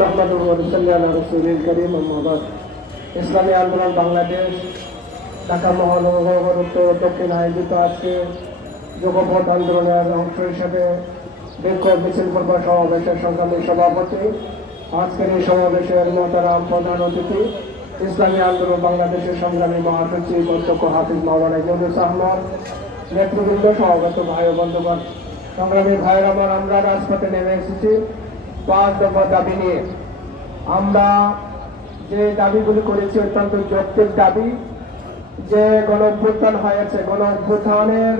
মোহাম্মদ ইসলামী আন্দোলন বাংলাদেশ, ঢাকা মহানগর উত্তর দক্ষিণ আয়োজিত আজকে যুগপথ আন্দোলনের অংশ হিসেবে বিক্ষোভ, মিছিল পূর্ব সমাবেশের সংগ্রামী সভাপতি। আজকের এই সমাবেশের মহতারাম প্রধান অতিথি, ইসলামী আন্দোলন বাংলাদেশের সংগ্রামী মহাসচিব, অধ্যক্ষ হাফিজ মাওলানা ইউনুস আহমদ, নেতৃবৃন্দ সভাগত ভাই ও বন্ধুগণ। সংগ্রামী ভাইয়ের আমার আমরা রাজপথে নেমে এসেছি। পাঁচ দাবি নিয়ে আমরা যে দাবিগুলি করেছি অত্যন্ত যৌক্তিক দাবি, যে গণ অভ্যুত্থান হয়েছে গণ অভ্যুত্থানের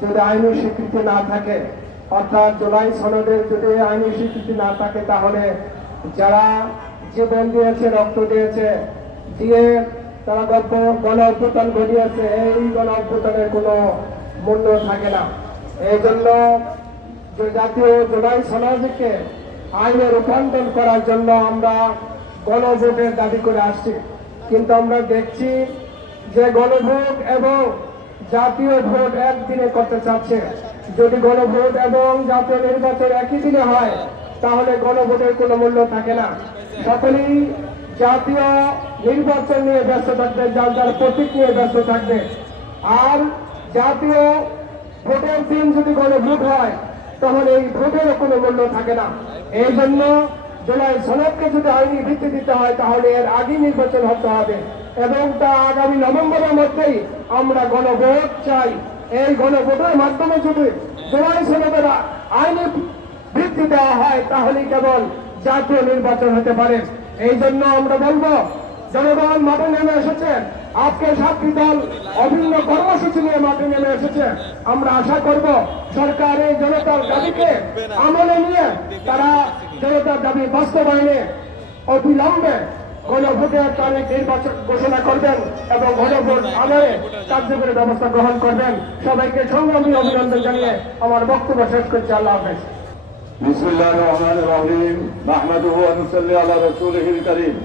যদি আইনি স্বীকৃতি না থাকে, অর্থাৎ জুলাই সনদের যদি আইনি স্বীকৃতি না থাকে, তাহলে যারা জীবন দিয়েছে, রক্ত দিয়েছে, দিয়ে তারা গণ অভ্যুত্থান ঘটিয়েছে, এই গণ অভ্যুত্থানের কোনো মূল্য থাকে না। এই জন্য জাতীয় জুলাই সনদকে আইনে রূপান্তর করার জন্য আমরা গণভোটের দাবি করে আসছি। কিন্তু আমরা দেখছি যে গণভোট এবং জাতীয় ভোট একদিনে করতে চাচ্ছে। যদি গণভোট এবং জাতীয় নির্বাচন একই দিনে হয়, তাহলে গণভোটের কোনো মূল্য থাকে না। সকলেই জাতীয় নির্বাচন নিয়ে ব্যস্ত থাকবে, যার যার প্রতীক নিয়ে ব্যস্ত থাকবে। আর জাতীয় ভোটের দিন যদি গণভোট হয় তাহলে এই ভোটেরও কোনো মূল্য থাকে না। এই জন্য জুলাই সনদকে যদি আইনি ভিত্তি দিতে হয়, তাহলে এর আগে নির্বাচন হতে হবে। এবং তা আগামী নভেম্বরের মধ্যেই আমরা গণভোট চাই। এই গণভোটের মাধ্যমে যদি জুলাই সনদের আইনি ভিত্তি দেওয়া হয় তাহলে কেবল জাতীয় নির্বাচন হতে পারে। এই জন্য আমরা বলব, জনগণ মাঠে নেমে এসেছে। আজকে সাতটি দল অভিন্ন কর্মসূচি নিয়ে মাঠে নেমে এসেছে আমরা আশা করব সরকার এই জনতার দাবিকে আমলে নিয়ে তারা জনতার দাবি বাস্তবায়নে অবিলম্বে গণভোটের তারিখ নির্বাচন ঘোষণা করবেন এবং গণভোট আমলে কার্যকরী ব্যবস্থা গ্রহণ করবেন সবাইকে সংগ্রামী অভিনন্দন জানিয়ে আমার বক্তব্য শেষ করছি আল্লাহ হাফেজ بسم الله الرحمن الرحيم نحمده ونصلي على رسوله الكريم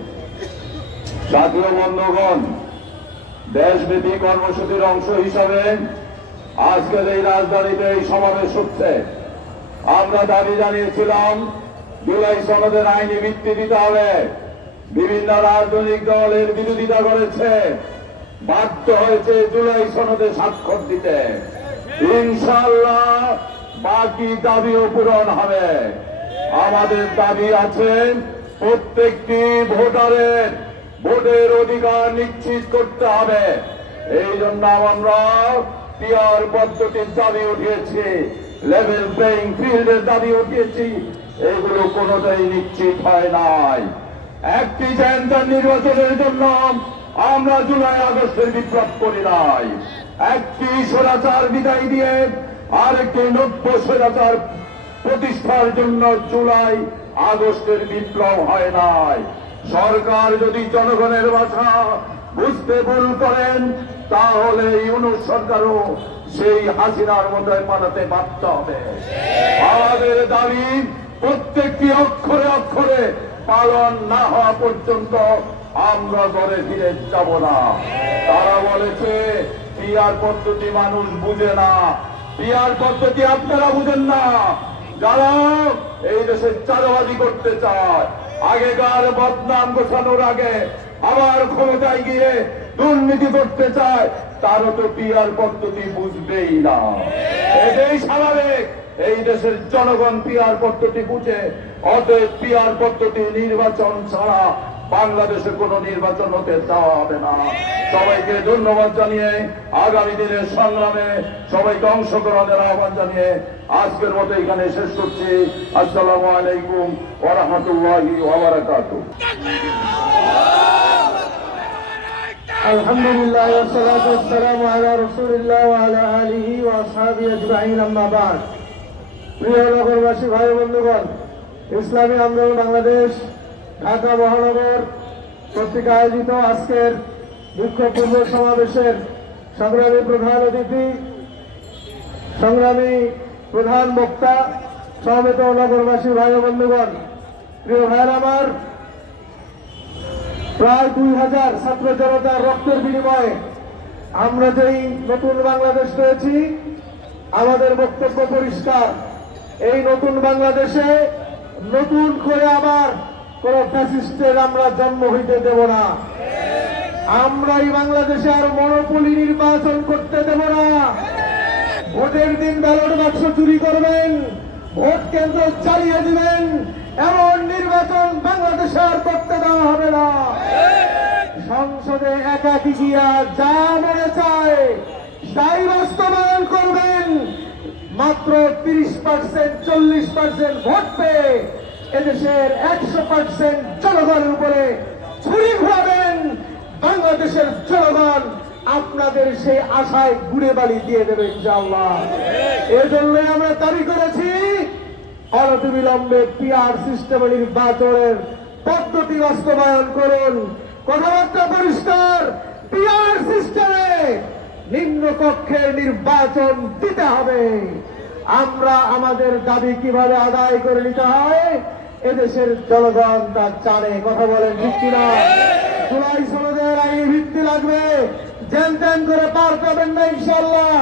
জাতীয় বন্ধুগণ দেশব্যাপী কর্মসূচির অংশ হিসাবে আজকের এই রাজধানীতে এই সমাবেশ হচ্ছে। আমরা দাবি জানিয়েছিলাম, জুলাই সনদের আইনি ভিত্তি দিতে হবে। বিভিন্ন রাজনৈতিক দলের বিরোধিতা করেছে। বাধ্য হয়েছে জুলাই সনদে স্বাক্ষর দিতে। ইনশাল্লাহ বাকি দাবিও পূরণ হবে। আমাদের দাবি আছে, প্রত্যেকটি ভোটারের ভোটের অধিকার নিশ্চিত করতে হবে। এই জন্য আমরা পিয়ার পদ্ধতির দাবি উঠিয়েছি লেভেল প্লেইং ফিল্ডের দাবি উঠিয়েছি। এগুলো কোনোটাই নিশ্চিত হয় নাই। একটি জেন্টার নির্বাচনের জন্য আমরা জুলাই আগস্টের বিপ্লব করি নাই। একটি স্বৈরাচার বিদায় দিয়ে আরেকটি নব্য স্বৈরাচার প্রতিষ্ঠার জন্য জুলাই আগস্টের বিপ্লব হয় নাই। সরকার যদি জনগণের ভাষা বুঝতে ভুল করেন, তাহলে ইউনুস সরকারও সেই হাসিনার মতোই পাঠাতে বাধ্য হবে। আমাদের দাবি, প্রত্যেকটি অক্ষরে অক্ষরে পালন না হওয়া পর্যন্ত আমরা ঘরে ফিরে যাব না। তারা বলেছে পিয়ার পদ্ধতি মানুষ বুঝে না। পিয়ার পদ্ধতি আপনারা বুঝেন না। যারা এই দেশে চাঁদাবাজি করতে চায় আগেকার বদনাম গোছানোর আগে আবার ক্ষমতায় গিয়ে দুর্নীতি করতে চায় তারও তো পিয়ার পদ্ধতি বুঝবেই না। এটাই স্বাভাবিক। এই দেশের জনগণ পিয়ার পদ্ধতি বুঝে, অতএব পিয়ার পদ্ধতি নির্বাচন ছাড়া বাংলাদেশে কোনো নির্বাচন হতে দেওয়া হবে না সবাইকে ধন্যবাদ জানিয়ে আগামী দিনের সংগ্রামে সবাইকে অংশগ্রহণের আহ্বান জানিয়ে আজকের মতো এখানে শেষ করছি আসসালামু আলাইকুম ওরহমতুল্লাহি ওবরাকাতুহ الحمد لله والصلاة والسلام على رسول الله وعلى آله وأصحابه أجمعين أما بعد প্রিয় নগরবাসী ভাই বন্ধুগণ ইসলামী আন্দোলন বাংলাদেশ ঢাকা মহানগর কর্তৃক আয়োজিত আজকের বিক্ষোভপূর্ণ সমাবেশের সংগ্রামী প্রধান অতিথি, সংগ্রামী প্রধান বক্তা সমবেত নগরবাসী ভাই বন্ধুগণ। প্রিয় ভাইয়ের আমার, প্রায় দুই হাজার ছাত্র জনতার রক্তের বিনিময়ে আমরা যেই নতুন বাংলাদেশ পেয়েছি, আমাদের বক্তব্য পরিষ্কার। এই নতুন বাংলাদেশে নতুন করে আবার কোন ফ্যাসিস্টের আমরা জন্ম হইতে দেব না। আমরা এই বাংলাদেশে আর মনোপলি নির্বাচন করতে দেব না। ভোটের দিন ব্যালট বাক্স চুরি করবেন, ভোট কেন্দ্র চালিয়ে দিবেন, এমন নির্বাচন বাংলাদেশে আর করতে দেওয়া হবে না। সংসদে একাকি গিয়া যা মনে চায়, তাই বাস্তবায়ন করবেন। মাত্র তিরিশ পার্সেন্ট, চল্লিশ পার্সেন্ট ভোট পেয়ে এদেশের একশো পার্সেন্ট জনগণের উপরে ছুরি ঘুরাবেন, বাংলাদেশের জনগণ আপনাদের সেই আশায় ঘুরে বাড়ি দিয়ে দেবে ইনশাআল্লাহ। এজন্যই আমরা দাবি করেছি, অনতিবিলম্বে পিআর সিস্টেমে নির্বাচনের পদ্ধতি বাস্তবায়ন করুন। কথাবার্তা পরিষ্কার পিআর সিস্টেমে নিম্ন কক্ষের নির্বাচন দিতে হবে। আমরা আমাদের দাবি কীভাবে আদায় করে নিতে হয়? এদেশের জনগণ তার জানে কথা বলেন ভিত্তি না জুলাই সনদের আইনি ভিত্তি লাগবে। জেন তেন করে পার পাবেন না ইনশাল্লাহ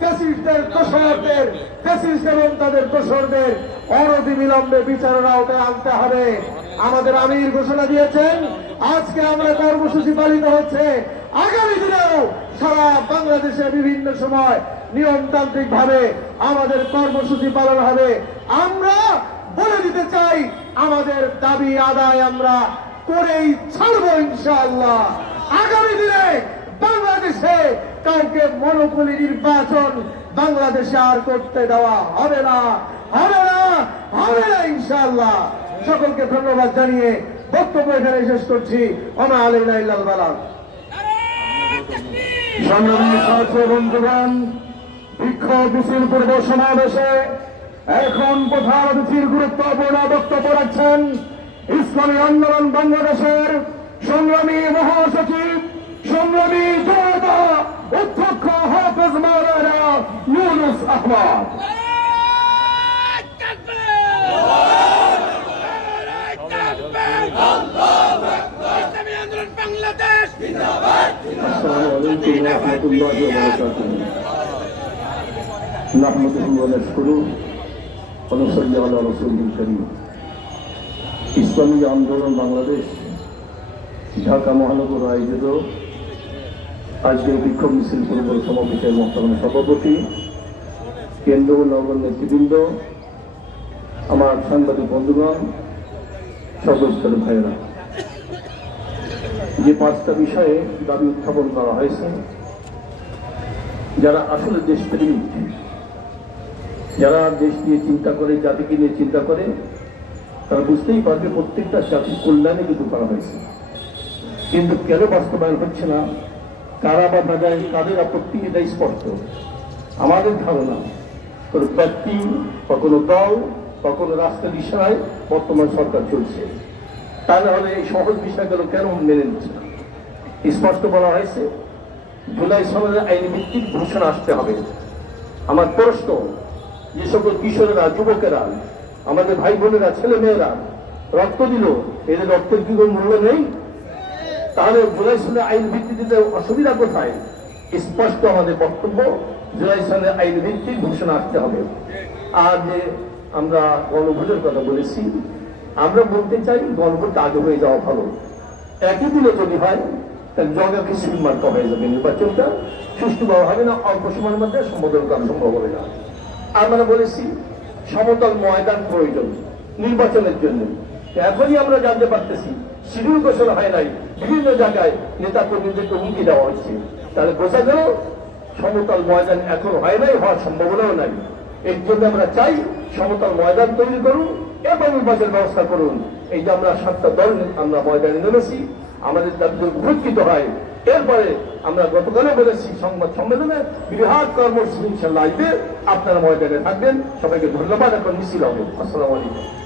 ফ্যাসিস্টদের দোষরদের, ফ্যাসিস্ট এবং তাদের দোষরদের অনতি বিলম্বে বিচারের আওতায় আনতে হবে। আমাদের আমির ঘোষণা দিয়েছেন, আজকে আমরা কর্মসূচি পালিত হচ্ছে। আগামী দিনেও সারা বাংলাদেশে বিভিন্ন সময় নিয়মতান্ত্রিক ভাবে আমাদের কর্মসূচি পালন হবে। আমরা বলে দিতে চাই আমাদের দাবি আদায় আমরা করেই ছাড়বো ইনশাআল্লাহ। আগামী দিনে বাংলাদেশে কাউকে মনোপলি নির্বাচন বাংলাদেশে আর করতে দেওয়া হবে না হবে না হবে না ইনশাআল্লাহ। সকলকে ধন্যবাদ জানিয়ে বক্তব্য এখানে শেষ করছি। অমা আলাইনা ইল্লাল সংগ্রামী বন্ধুগণ বিক্ষোভ মিছিল পূর্ব সমাবেশে। এখন প্রধান অতিথির গুরুত্বপূর্ণ বক্তব্য রাখছেন ইসলামী আন্দোলন বাংলাদেশের সংগ্রামী মহাসচিব সংগ্রামী জনতা অধ্যক্ষ হাফেজ মাওলানা ইউনুস আহমদ। বাংলাদেশ। নাশকুরু ওয়া নুসাল্লি আলা রাসূলিল কারীম। ইসলামী আন্দোলন বাংলাদেশ, ঢাকা মহানগর আয়োজিত। আজকের বিক্ষোভ মিছিল পূর্ব সমাবেশের মহতারাম সভাপতি কেন্দ্র নগর নেতৃবৃন্দ, আমার সাংবাদিক বন্ধুগণ সর্বস্তর ভাইয়েরা। যে পাঁচটা বিষয়ে দাবি উত্থাপন করা হয়েছে, যারা আসলে দেশপ্রেমিক যারা দেশ নিয়ে চিন্তা করে, জাতিকে নিয়ে চিন্তা করে, তারা বুঝতেই পারবে প্রত্যেকটা জাতির কল্যাণে কিন্তু করা হয়েছে। কিন্তু কেন বাস্তবায়ন হচ্ছে না? কারা বা তাদের তাদের আপত্তি এটা স্পষ্ট। আমাদের ধারণা, কোনো ব্যক্তি বা কোনো দল বা কোনো রাষ্ট্রের ইশারায় বর্তমান সরকার চলছে। তা না হলে এই সহজ বিষয়গুলো কেন মেনে নিচ্ছে না? স্পষ্ট বলা হয়েছে, জুলাই সমাজের আইনি ভিত্তিক ঘোষণা আসতে হবে। আমার প্রশ্ন যে সকল কিশোরেরা, যুবকেরা, আমাদের ভাই বোনেরা ছেলে মেয়েরা রক্ত দিল, এদের রক্তের কি মূল্য নেই? তাহলে জুলাই সালে আইন ভিত্তিতে অসুবিধা কোথায়? স্পষ্ট আমাদের বক্তব্য জুলাই সালে আইন ভিত্তিক ঘোষণা আসতে হবে। আর যে আমরা গণভোটের কথা বলেছি, আমরা বলতে চাই গণভোট আগে হয়ে যাওয়া ভালো। একই দিনে যদি হয়, তাহলে জগা খিচুড়ি মার্কা হয়ে যাবে নির্বাচনটা। সুষ্ঠুভাবে হবে না, অল্প সময়ের মধ্যে সম্বোধন করা সম্ভব হবে না। আমরা বলেছি সমতল ময়দান প্রয়োজন নির্বাচনের জন্য। এখনই আমরা জানতে পারতেছি, শিডিউল ঘোষণা হয় নাই, বিভিন্ন জায়গায় নেতা কর্মীদেরকে হুমকি দেওয়া হচ্ছে। তাহলে বোঝা গেল সমতল ময়দান এখন হয় নাই, হওয়ার সম্ভাবনাও নাই। এর জন্য আমরা চাই সমতল ময়দান তৈরি করুন এবং নির্বাচনের ব্যবস্থা করুন। এই যে আমরা সাতটা দল আমরা ময়দানে নেমেছি, আমাদের দাবি যদি উপেক্ষিত হয় এরপরে আমরা গতকালও বলেছি, সংবাদ সম্মেলনে বৃহৎ কর্মসূচি ইনশাল্লাহ আপনারা ময়দানে থাকবেন। সবাইকে ধন্যবাদ। এখন মিছিল হবে। আসসালামু আলাইকুম।